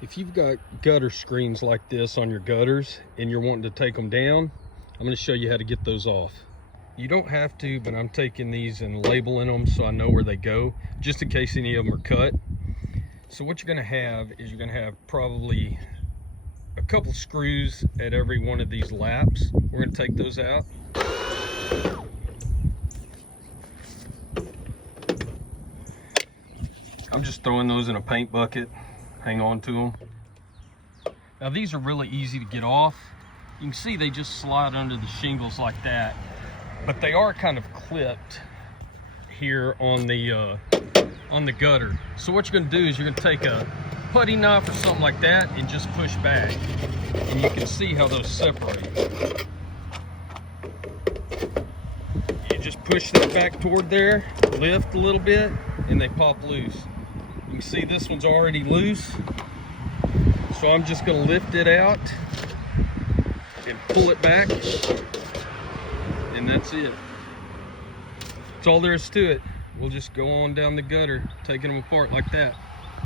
If you've got gutter screens like this on your gutters and you're wanting to take them down, I'm going to show you how to get those off. You don't have to, but I'm taking these and labeling them so I know where they go, just in case any of them are cut. So what you're going to have is you're going to have probably a couple screws at every one of these laps. We're going to take those out. I'm just throwing those in a paint bucket. Hang on to them. Now these are really easy to get off. You can see they just slide under the shingles like that, but they are kind of clipped here on the gutter. So what you're going to do is you're going to take a putty knife or something like that and just push back, and you can see how those separate. You just push that back toward there, lift a little bit, and they pop loose. You can see this one's already loose, so I'm just going to lift it out and pull it back, and that's it. That's all there is to it. We'll just go on down the gutter, taking them apart like that.